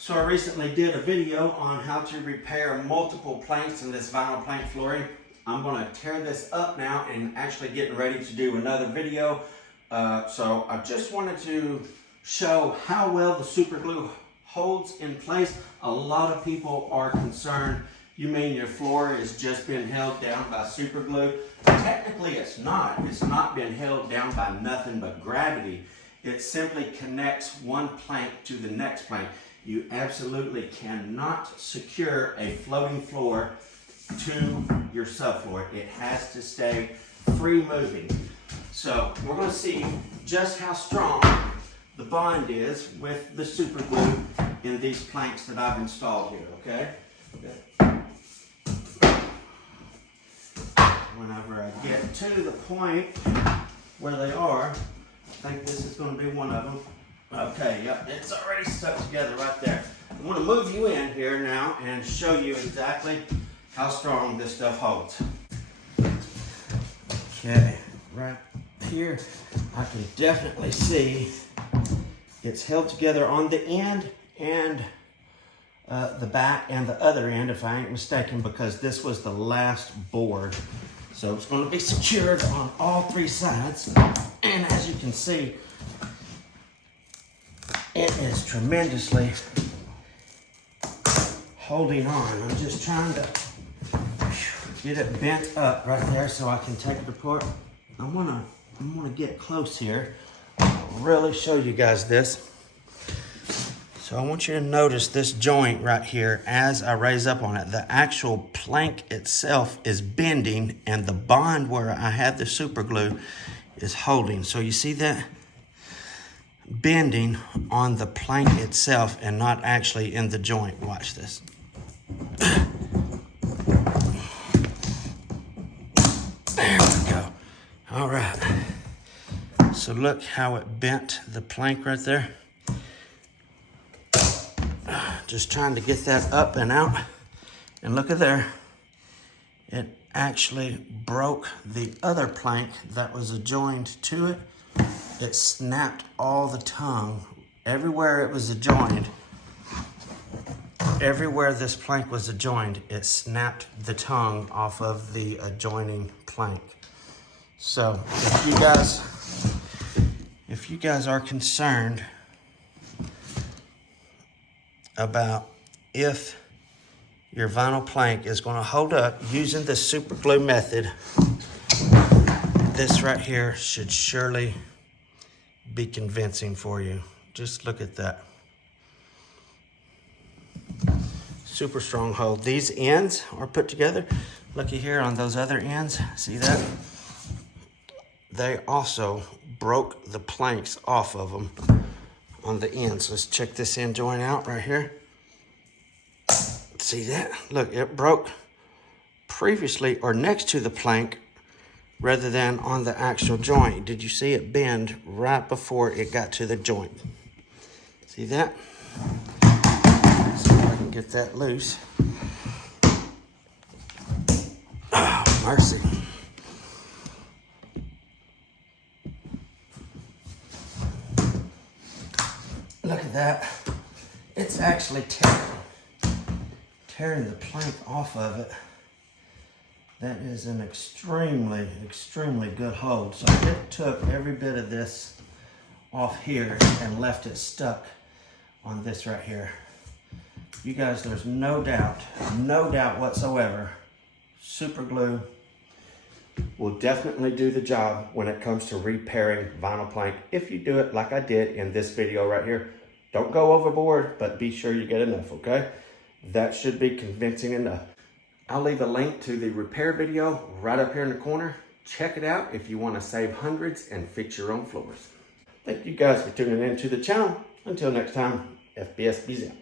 So I recently did a video on how to repair multiple planks in this vinyl plank flooring. I'm going to tear this up now and actually getting ready to do another video. So I just wanted to show how well the super glue holds in place. A lot of people are concerned, you mean your floor has just been held down by super glue? Technically it's not. It's not been held down by nothing but gravity. It simply connects one plank to the next plank. You absolutely cannot secure a floating floor to your subfloor. It has to stay free moving. So we're going to see just how strong the bond is with the super glue in these planks that I've installed here, okay? Whenever I get to the point where they are, I think this is going to be one of them. Okay, yep, it's already stuck together right there. I'm going to move you in here now and show you exactly how strong this stuff holds. Okay, right here, I can definitely see it's held together on the end and the back and the other end, if I ain't mistaken, because this was the last board. So it's going to be secured on all three sides. And as you can see, it is tremendously holding on. I'm just trying to get it bent up right there so I can take it apart. I'm gonna get close here. I'll really show you guys this. So I want you to notice this joint right here as I raise up on it. The actual plank itself is bending and the bond where I have the super glue is holding. So you see that? Bending on the plank itself and not actually in the joint. Watch this. There we go. All right. So look how it bent the plank right there. Just trying to get that up and out. And look at there. It actually broke the other plank that was adjoined to it. It snapped all the tongue. Everywhere it was adjoined, everywhere this plank was adjoined, it snapped the tongue off of the adjoining plank. So if you guys are concerned about if your vinyl plank is going to hold up using the super glue method, this right here should surely be convincing for you. Just look at that. Super strong hold. These ends are put together. Looky here on those other ends. See that? They also broke the planks off of them on the ends. Let's check this end joint out right here. See that? Look, it broke previously or next to the plank rather than on the actual joint. Did you see it bend right before it got to the joint? See that? See if I can get that loose. Oh, mercy. Look at that. It's actually tearing the plank off of it. That is an extremely, extremely good hold. So it took every bit of this off here and left it stuck on this right here. You guys, there's no doubt whatsoever, super glue will definitely do the job when it comes to repairing vinyl plank if you do it like I did in this video right here. Don't go overboard, but be sure you get enough, okay? That should be convincing enough. I'll leave a link to the repair video right up here in the corner. Check it out if you want to save hundreds and fix your own floors. Thank you guys for tuning in to the channel. Until next time, FBSB's out.